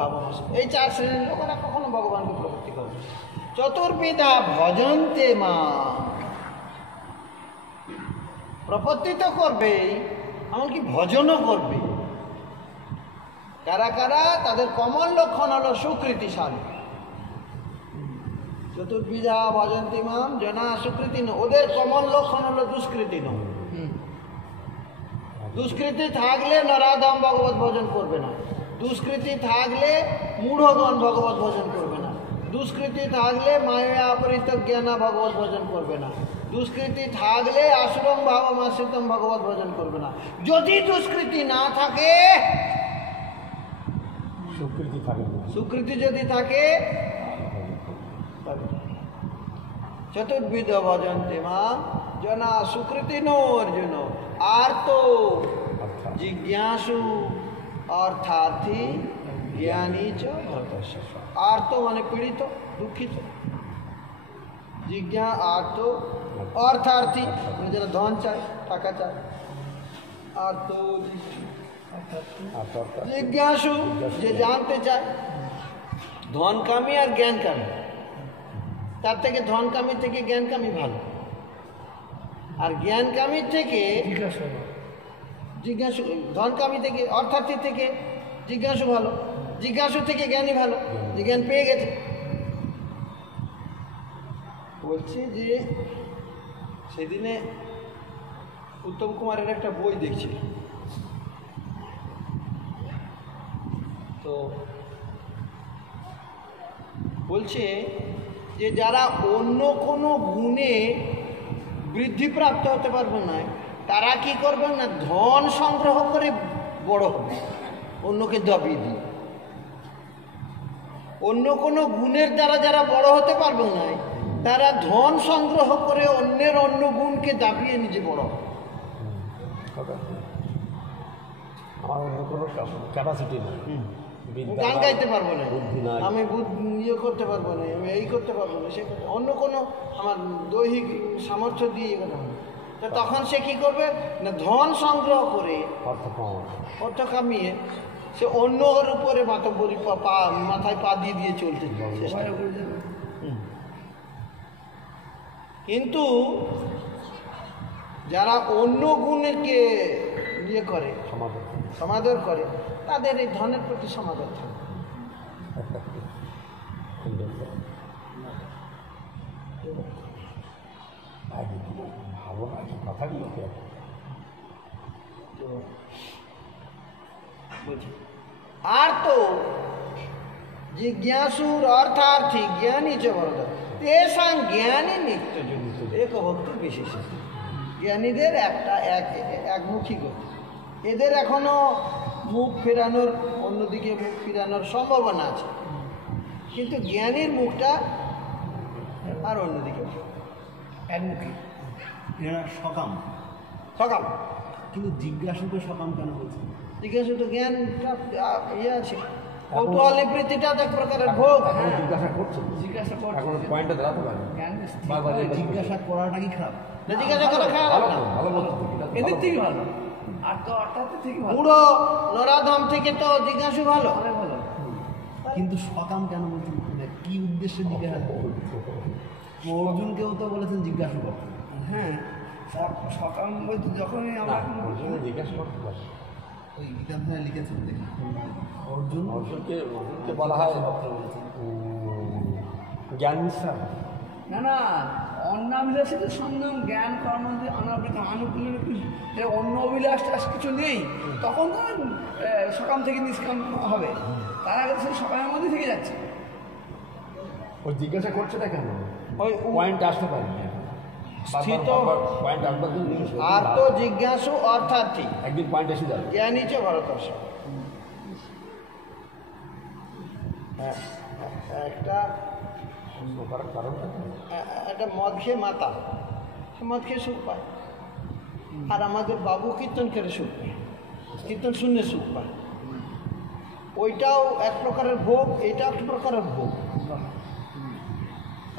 ভাবমাস, এই 4 শ্রেণীর লোকেরা কখনো ভগবানকে প্রভৃতি করবে। চতুর্বিধা ভজন্তে মা, প্রপত্তি তো করবেই, এমনকি ভজনও করবে। কারা কারা? তাদের কমন লক্ষণ হলো সুকৃতিশালী। চতুর্বিধা ভজন্তে মাম জনা সুকৃতি ন, ওদের কমন লক্ষণ হলো দুষ্কৃতি ন। দুষ্কৃতি থাকলে নরাধম ভগবত ভজন করবে না, দুষ্কৃতি থাকলে মূঢ়গণ ভগবত ভজন করবে না, দুষ্কৃতি থাকলে মায়া পরিত্যাজ্ঞানা ভগবত ভজন করবে না, দুষ্কৃতি থাকলে আশ্রম ভাবমাশ্রিতম ভগবত ভজন করবে না। যদি দুষ্কৃতি না থাকে, সুকৃতি যদি থাকে, চতুর্বিধ ভজন্তে মাম জনা সুকৃতি নো অর্জুন আর্ত জিজ্ঞাসু অর্থার্থী জ্ঞানী চ ভরতস্য। আর্ত মানে পীড়িত, দুঃখিত, আর্ত অর্থার্থী মানে যারা ধন চায়, টাকা চায়, আর্ত জিজ্ঞাসু যে জানতে চায়। ধনকামী আর জ্ঞানকামী, তার থেকে ধনকামী থেকে জ্ঞানকামী ভালো, আর জ্ঞানকামীর থেকে জিজ্ঞাসু, ধনকামী থেকে অর্থার্থী থেকে জিজ্ঞাসু ভালো, জিজ্ঞাসু থেকে জ্ঞানী ভালো, যে জ্ঞান পেয়ে গেছে। বলছে যে সেদিনে উত্তম কুমারের একটা বই দেখছি, তো বলছে যে যারা অন্য কোনো গুণে বৃদ্ধিপ্রাপ্ত হতে পারবে না, তারা কি করবে না, ধন সংগ্রহ করে বড় হবে, অন্যকে দাবিয়ে দিয়ে। অন্য কোনো গুণের দ্বারা যারা বড় হতে পারবে না, তারা ধন সংগ্রহ করে অন্যের অন্য গুণকে দাবিয়ে নিজে বড় হবে। আমার অন্য কোনো ক্যাপাসিটি নেই, গান গাইতে পারবো না, আমি ইয়ে করতে পারবো না, আমি এই করতে পারবো না, সে অন্য কোনো আমার দৈহিক সামর্থ্য দিয়ে ইয়ে করতে হবে। তো তখন সে কী করবে না, ধন সংগ্রহ করে অর্থ কামিয়ে সে অন্যর উপরে মাতব্বরি মাথায় পা দিয়ে দিয়ে চলতে চেষ্টা করে। কিন্তু যারা অন্য গুণকে ইয়ে করে, সমাদর করে, তাদের এই ধনের প্রতি সমাদর থাকে। আর তো জিজ্ঞাসুর অর্থার্থী জ্ঞানী চ বলদ তেষাং জ্ঞানী নিত্যযুক্ত এক ভক্তি বিশেষ। জ্ঞানীদের একটা একমুখী গতি, এদের এখনো মুখ ফেরানোর, অন্যদিকে মুখ ফেরানোর সম্ভাবনা আছে, কিন্তু জ্ঞানীর মুখটা আর অন্যদিকে একমুখী। এরা সকাম সকাম, কিন্তু জিজ্ঞাসুকে সকাম কেন বলছেন? জিজ্ঞাসু তো জ্ঞান ইয়ে আছে, কৌতূহলী বৃত্তিটা এক প্রকারের ভোগ। জিজ্ঞাসা করাটা কি খারাপ? জিজ্ঞাসা করা খারাপ না, এদের থেকে ভালো। আর তো অর্থাৎ থেকে ভালো, পুরো নরাধম থেকে তো জিজ্ঞাসু ভালো। কিন্তু সকাম কেন বলছেন? কি উদ্দেশ্যে জিজ্ঞাসা? অর্জুনকেও তো বলেছেন জিজ্ঞাসা করতে। হ্যাঁ, সকাম বলতে যখনই আমরা জিজ্ঞাসা করতে পারি, ওই গীতাধ্যায় লিখেছেন দেখি, অর্জুনকে বলা হয় জ্ঞান নিষ্ঠা। না অন্নাবিলাসিত সন্ধান জ্ঞান কর্ম অনাবৃত আনুকূল্য, অন্য অভিলাষ কিছু নেই, তখন তো সকাম থেকে নিষ্কাম হবে। তার আগে তো সকামের মধ্যে থেকে যাচ্ছে। ওই জিজ্ঞাসা করছে না কেন, ওই পয়েন্ট আসতে পারি আর তো জিজ্ঞাসু অর্থার্থী একদিন পয়েন্ট এসে যাবে, জ্ঞানী চ ভরতস্য। একটা মদ খেয়ে মাতা, সে মদ খেয়ে সুখ পায়, আর আমাদের বাবু কীর্তন করে সুখ পায়, কীর্তন শুনে সুখ পায়। ওইটাও এক প্রকারের ভোগ, এইটাও এক প্রকারের ভোগ,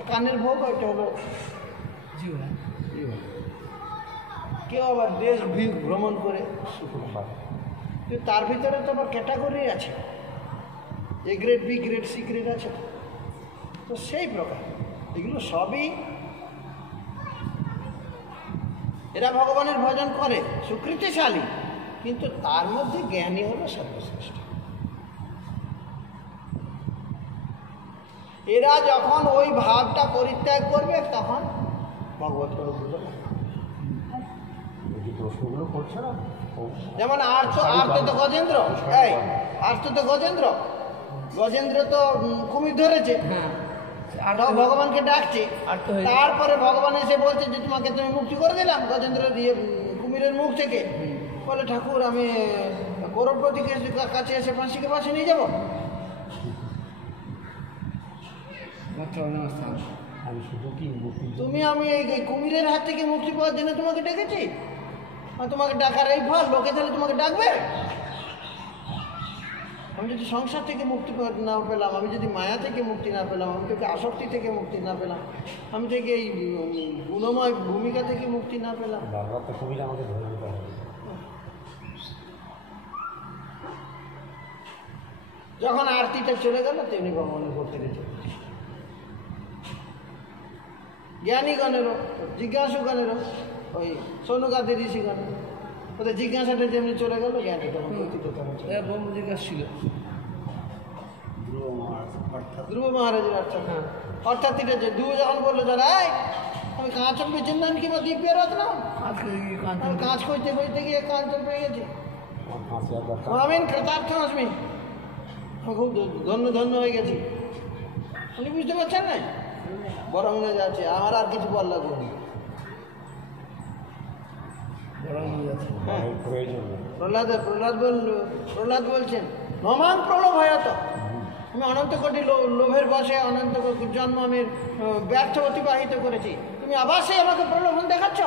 কানের ভোগ, ওইটা হলো জীবন। কেউ আবার দেশ ভ্রমণ করে সুখ পায়, কিন্তু তার ভিতরে তো আবার ক্যাটাগরি আছে। A grade, B grade, C grade আছে। তো সেই প্রকার এগুলো সবই এরা ভগবানের ভজন করে, সুকৃতিশালী, কিন্তু তার মধ্যে জ্ঞানী হলো সর্বশ্রেষ্ঠ। এরা যখন ওই ভাবটা পরিত্যাগ করবে তখন ভগবত বুঝবে না। প্রশ্নগুলো করছে না, যেমন আর্ত তো গজেন্দ্র, এই আর্ত তো গজেন্দ্র তো কুমির ধরেছে, ভগবানকে ডাকছে, তারপরে ভগবান এসে বলছে যে তোমাকে তুমি মুক্তি করে দিলাম গজেন্দ্রের কুমিরের মুখ থেকে। বলে ঠাকুর আমি করোড়পতিকে কাছে এসে ফাঁসিকে পাশে নিয়ে যাবো। তুমি আমি এই কুমিরের হাত থেকে মুক্তি পাওয়ার জন্য তোমাকে ডেকেছি, আর তোমাকে ডাকার এই ফল, লোকে তাহলে তোমাকে ডাকবে? আমি যদি সংসার থেকে মুক্তি না পেলাম, আমি যদি মায়া থেকে মুক্তি না পেলাম, আমি থেকে আসক্তি থেকে মুক্তি না পেলাম, আমি থেকে এই গুণময় ভূমিকা থেকে মুক্তি না পেলাম, যখন আরতিটা চলে গেল তেমনি ভগবানের ভক্তি চলে গেছে। জ্ঞানীগণেরও, জিজ্ঞাসুগণেরও, ওই সনুকাদি ঋষিগণের ওদের জিজ্ঞাসাটা যেমনি চলে গেল, জ্ঞানী তখন ব্রহ্ম জিজ্ঞাসা ছিল ধ্রুব মহারাজের। অর্থাৎ এটা যে দু যখন বললো যারা আমি কাঁচন পেয়েছেন না কিংবা দিব্যের রত্ন, কাঁচ করতে বইতে গিয়ে কাঞ্চন পেয়ে গেছি, আমি কৃতার্থ আসমি, খুব ধন্য হয়ে গেছি। আপনি বুঝতে পারছেন না? বড় মনে যাচ্ছে, আমার আর কিছু বল লাগবে না। প্রহ্লাদ বলছেন নমান প্রলোভ হয়ত, আমি অনন্ত কোটি লোভের বসে অনন্ত জন্ম আমি ব্যর্থ অতিবাহিত করেছি, তুমি আবার সেই আমাকে প্রলোভন দেখাচ্ছ,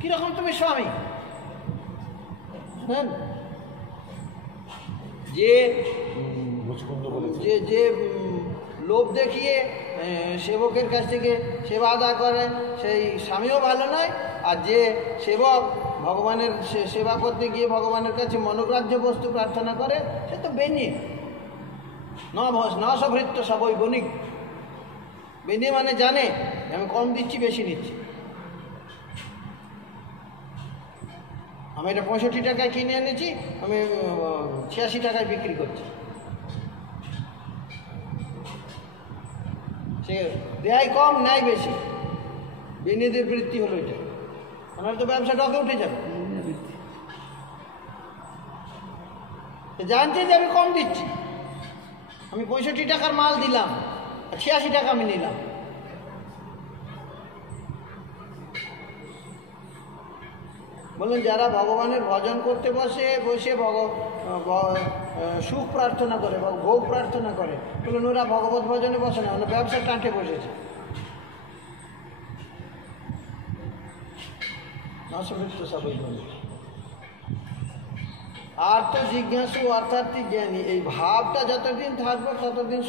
কিরকম তুমি স্বামী? হ্যাঁ, যে লোভ দেখিয়ে সেবকের কাছ থেকে সেবা আদায় করে সেই স্বামীও ভালো নয়, আর যে সেবক ভগবানের সেবা করতে গিয়ে ভগবানের কাছে মনোগ্রাহ্য বস্তু প্রার্থনা করে সে তো বেনি নভৃত্য সবই বণিক। বেনি মানে জানে আমি কম দিচ্ছি বেশি নিচ্ছি, আমি এটা 65 টাকায় কিনে এনেছি, আমি 86 টাকায় বিক্রি করছি। সে দেয় কম নেয় বেশি, বেনিদের বৃত্তি হলো এটা, আমার তো ব্যবসা ডকে উঠে যাবে। জানছে যে আমি কম দিচ্ছি, আমি 65 টাকার মাল দিলাম, 86 টাকা আমি নিলাম। বললেন যারা ভগবানের ভজন করতে বসে সুখ প্রার্থনা করে, ভোগ প্রার্থনা করে, বললেন ওরা ভগবত ভজনে বসে না, ওরা ব্যবসা টাঁটে বসেছে। আর তো জিজ্ঞাসু অর্থাৎ জ্ঞানী, এই ভাবটা যতদিন থাকবে ততদিন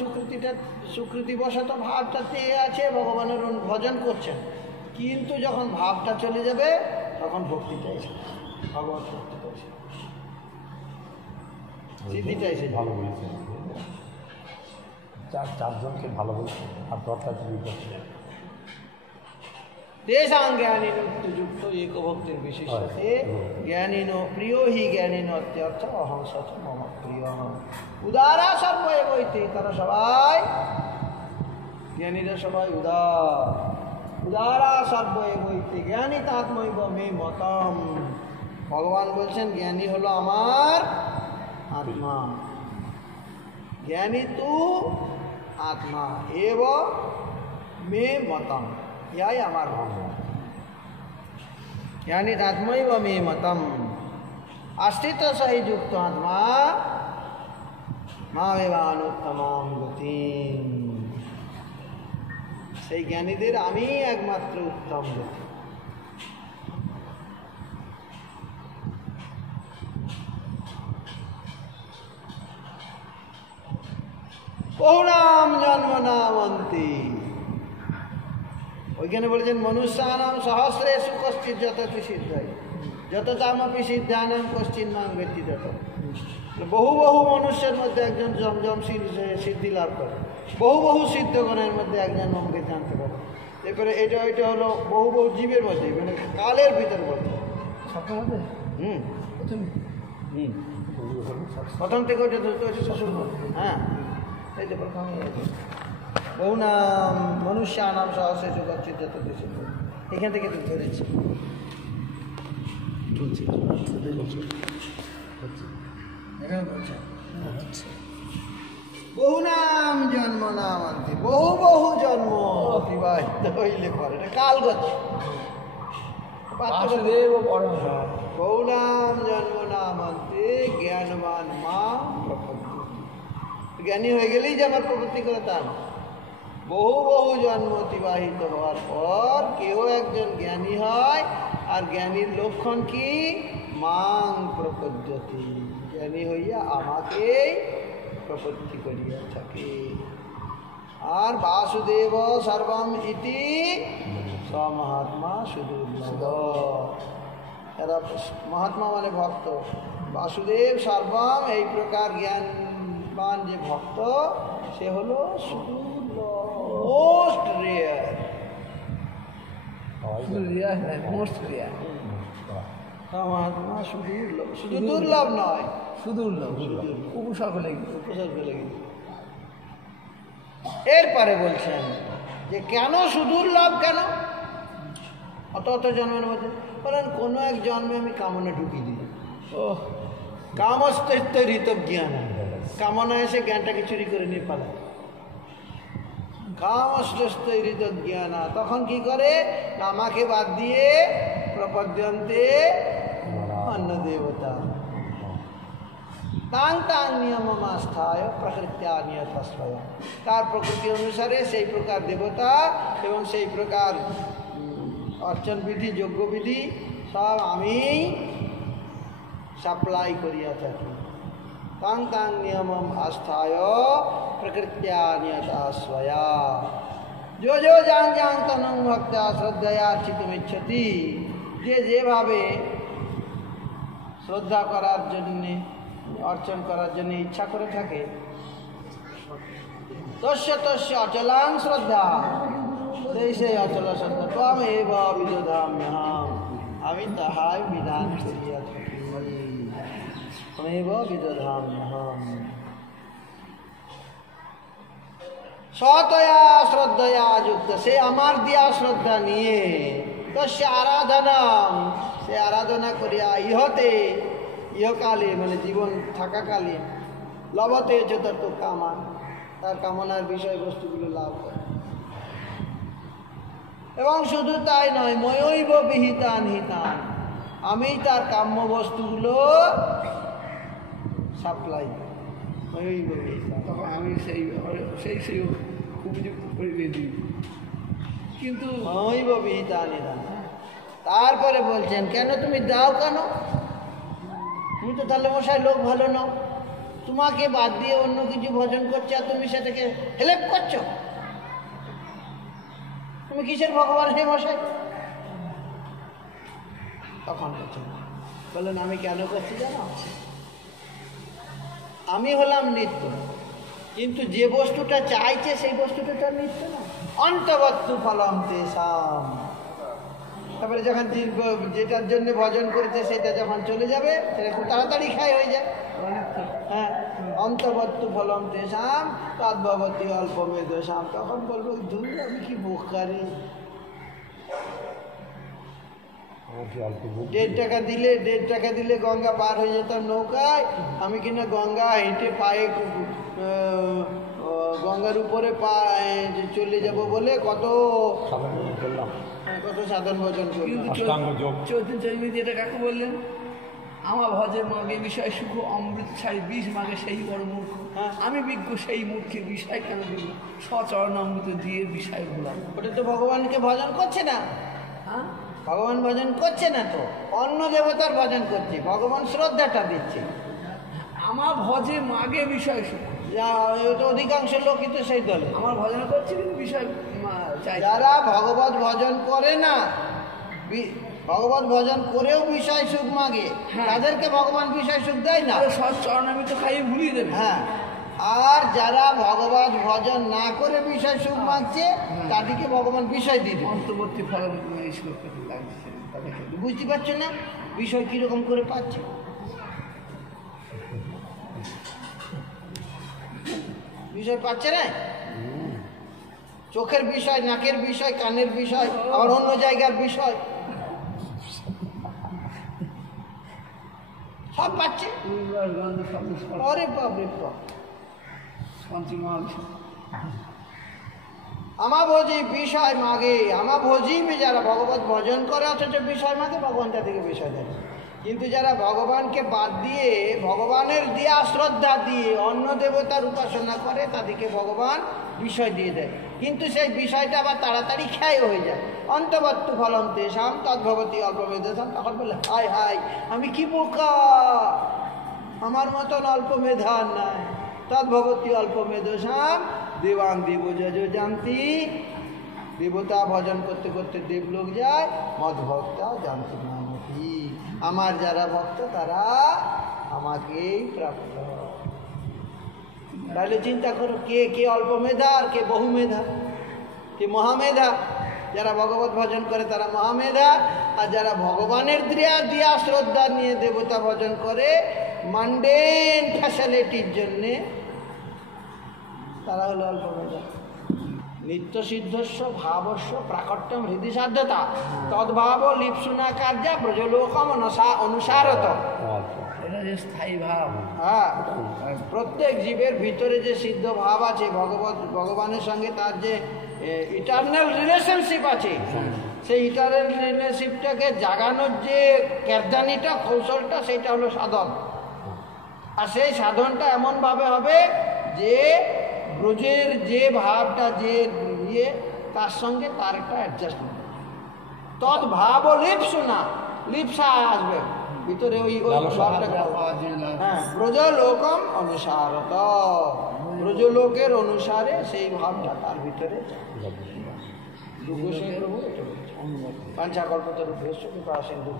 সুকৃতি বশত ভাবটাতে আছে, ভগবানের ভজন করছেন। কিন্তু যখন ভাবটা চলে যাবে তখন ভক্তিটা এসে ভগবত ভক্তিটা এসে সিদ্ধিটা এসে ভালো বলছে, চারজনকে ভালো বলছে আর দরটা চুরি করছে। তেষাং জ্ঞানীন যুক্ত এক ভক্তির বিশিষ্টতে জ্ঞানীন প্রিয় হি জ্ঞানীন অত্যর্থ অহং সচ মম প্রিয় উদারা সর্ব বইতে, তারা সবাই জ্ঞানীরা সবাই উদারা সর্ব বইতে জ্ঞানী তাত্মৈব মে মতম। ভগবান বলছেন জ্ঞানী হলো আমার আত্মা, জ্ঞানী তু আত্মা এব মে মতম, ইয়াই আমার ধর্ম। জ্ঞানী আত্মৈব মে মতম অস্তিত্ব সহি যুক্ত আত্মা মামেবানুত্তমাম গতিম। সেই জ্ঞানীদের আমি একমাত্র উত্তম গতি। বহুনাম জন্ম নামন্তি, ওইখানে বলেছেন মনুষ্যানাম সহস্রেষু কশ্চিৎ যততি সিদ্ধায় যত তামপি সিদ্ধানাম কশ্চিৎ মাং ব্যক্তিগত। বহু বহু মনুষ্যের মধ্যে একজন জমজম সিদ্ধি লাভ করে, বহু বহু সিদ্ধগণের মধ্যে একজন আমাকে জানতে পারে। এরপরে এটা হলো বহু বহু জীবের মধ্যে, মানে কালের ভিতর বলতে প্রথম থেকে ওইটা শুরু করবো। হ্যাঁ, এই যে প্রথম বহু নাম মনুষ্য নাম সহসে যোগাচ্ছিত এখান থেকে তো ধরেছি। বহু নাম জন্ম নাম আনতে, বহু বহু জন্ম অতিবাহিত হইলে পরে, এটা কালগত। বহু নাম জন্ম নাম আনতে জ্ঞানবান মা প্রপত্তি, জ্ঞানী হয়ে গেলেই যে আমার প্রপত্তি করে তা না। বহু বহু জন্ম অতিবাহিত হওয়ার পর কেউ একজন জ্ঞানী হয়, আর জ্ঞানীর লক্ষণ কি? মাং প্রপদ্যতি, জ্ঞানী হইয়া আমাকেই প্রপত্তি করিয়া থাকে। আর বাসুদেব সর্বম ইতি মহাত্মা সুদুর্লভ, এরা মহাত্মা মানে ভক্ত। বাসুদেব সর্বম এই প্রকার জ্ঞানবান যে ভক্ত, সে হলো সুদুর্লভ, মোস্ট রেয়ার। মোস্ট রেয়ার মহাত্মা সুদুর্লভ, শুধু দুর্লভ নয়, সুদুর্লভ, উপসর্গ লেগে। এরপরে বলছেন যে কেন সুদুর্লভ, কেন অত অত জন্মের মধ্যে? বলেন কোনো এক জন্মে আমি কামনা ঢুকিয়ে দিই। ও কামস্তৈত্য ঋত জ্ঞান, কামনা এসে জ্ঞানটাকে চুরি করে নিয়ে পালায়। কামস্তৈত্য ঋত জ্ঞান, তখন কি করে? আমাকে বাদ দিয়ে প্রপদ্যন্তে অন্য দেবতা, তাং তাং নিয়মমাস্থায় প্রকৃত্যা নিয়তাশ্রয়, তার প্রকৃতি অনুসারে সেই প্রকার দেবতা এবং সেই প্রকার অর্চন বিধি, যজ্ঞবিধি সব আমি সাপ্লাই করিয়া থাকি। তাং তাং নিয়মম আস্থায় প্রকৃত্যা নিয়তাশ্রয়া, जो जो जान जान तनुं भक्त्या श्रद्धया अर्चितुमिच्छति, যে যেভাবে শ্রদ্ধা করার জন্যে, অর্চন করার জন্য ইচ্ছা করে থাকে, তস্য তস্য অচলাং শ্রদ্ধা, সেই সেই অচল শ্রদ্ধা ত্বমেব বিদধাম্যহম, আমি তাহাই বিধান করিয়া থাকি। ত্বমেব বিদধাম্যহম, সতয়া শ্রদ্ধয়া যুক্ত, সে আমার দিয়া শ্রদ্ধা নিয়ে, তস্য আরাধনাম, সে আরাধনা করিয়া ইহতে, ইহকালে মানে জীবন থাকাকালীন, লভতে যত কামান, তার কামনার বিষয়বস্তুগুলো লাভ করে। এবং শুধু তাই নয়, ময়ৈব বিহিতান হিতান, আমি তার কাম্য বস্তুগুলো সাপ্লাই, ময়ৈব বিহিতান, তখন আমি সেই সেই উপযুক্ত করে দিই। কিন্তু ময়ৈব বিহিতান হিতান। তারপরে বলছেন কেন তুমি দাও কেন? তুমি তো তাহলে মশাই লোক ভালো নাও, তোমাকে বাদ দিয়ে অন্য কিছু ভজন করছে আর তুমি সেটাকে হেল্প করছো, তুমি কিসের ভগবান হে মশাই? তখন বললেন আমি কেন করছি জানো? আমি হলাম নিত্য, কিন্তু যে বস্তুটা চাইছে সেই বস্তুটা তার নিত্য না। অন্তবত্তু ফলম তেষাম, তারপরে যখন যেটার জন্য ভজন করেছে সেটা যখন চলে যাবে সেটা খুব তাড়াতাড়ি খায় হয়ে যায়। হ্যাঁ, অন্তবত্তু ফলম তেষাম তদ্ভবতি অল্প মেধসাম, তখন বলবো দূর আমি কি বোকারি, 1.5 টাকা দিলে গঙ্গা পার হয়ে যেতাম নৌকায়, আমি কিনা গঙ্গা হেঁটে পায়ে গঙ্গার উপরে চলে যাব বলে কত সাধন ভজন করলাম। চৌধুরী চৌধুরী এটা কাকে বললেন? আমার ভজে মাগে বিষয় সুখ অমৃত ছাই বিষ মাগে সেই বড় মূর্খ, আমি বিজ্ঞ সেই মূর্খের বিষয় কেন দিব, সচরণ অমৃত দিয়ে বিষয় ভুলাম। ওটা তো ভগবানকে ভজন করছে না, হ্যাঁ ভগবান ভজন করছে না, তো অন্য দেবতার ভজন করছে, ভগবান শ্রদ্ধাটা দিচ্ছে। আমার ভজে মাগে বিষয় সুখ, অধিকাংশ লোকই তো সেই দলে আমার ভজন করছে কিন্তু বিষয় চাই। যারা ভগবত ভজন করে না, ভগবত ভজন করেও বিষয় সুখ মাগে, তাদেরকে ভগবান বিষয় সুখ দেয় না। সব চরণামৃত খাইয়ে ভুলিয়ে দেবে। হ্যাঁ, আর যারা ভগবত ভজন না করে বিষয় সুখ মাগছে তাদেরকে ভগবান বিষয় দিয়ে দেবে। অন্তর্বর্তী ফল এই শ্লোকে লাগছে তাদেরকে। বুঝতে পারছো না বিষয় কিরকম করে পাচ্ছে? বিষয় পাচ্ছে না, চোখের বিষয়, নাকের বিষয়, কানের বিষয়, আবার অন্য জায়গার বিষয় সব পাচ্ছে। আরে বাপরে বাপ, আমাভোজি বিষয় মাগে, আমাভোজি যারা ভগবত ভজন করে অথচ বিষয় মাগে, ভগবান তাদেরকে বিষয় দেয়। কিন্তু যারা ভগবানকে বাদ দিয়ে ভগবানের দিয়া শ্রদ্ধা দিয়ে অন্য দেবতার উপাসনা করে তাদেরকে ভগবান বিষয় দিয়ে দেয়, কিন্তু সেই বিষয়টা আবার তাড়াতাড়ি ক্ষয় হয়ে যায়। অন্তবত্তু ফলম তেষাম তদ্ভবতী অল্পমেধসাম। তখন বলে হায় হায় আমি কি বোকা, আমার মতন অল্প মেধার নাই। তদ্ভবতী অল্পমেধসাম দেবাং দেব যজ জানতি। দেবতা ভজন করতে করতে দেবলোক যায়, মদভক্তা জানতি নামতি। আমার যারা ভক্ত তারা আমাকেই প্রাপ্ত। তাহলে চিন্তা করো কে কে অল্প মেধা আর কে বহু মেধা, কে মহামেধা। যারা ভগবত ভজন করে তারা মহামেধা, আর যারা ভগবানের দিয়া শ্রদ্ধা নিয়ে দেবতা ভজন করে মান্ডেন ফ্যাসিলিটির জন্যে, তারা হলো অল্প মেধা। নিত্য সিদ্ধস্ব ভাবস্ব প্রাকট্যম হৃদি সাধ্যতা তদ্ভাব লিপসুনা কার্যা ব্রজলোকম অনুসারত। এটা যে স্থায়ী ভাব। হ্যাঁ, প্রত্যেক জীবের ভিতরে যে সিদ্ধ ভাব আছে ভগবানের সঙ্গে, তার যে ইটারনাল রিলেশনশিপ আছে, সেই ইটারনাল রিলেশনশিপটাকে জাগানোর যে কেরদানিটা, কৌশলটা, সেটা হলো সাধন। আর সেই সাধনটা এমনভাবে হবে যে ব্রজের যে ভাবটা, যে ইয়ে, তার সঙ্গে তার একটা অ্যাডজাস্টমেন্ট। তৎ ভাব ও লিপসুনা, লিপসা আসবে ভিতরে, ওই ভাবটাকে। হ্যাঁ, ব্রজলোকম অনুসারত, ব্রজলোকের অনুসারে সেই ভাবটা তার ভিতরে। পাঞ্চাকল্পতরু ভেষ্য কৃপা সিন্ধু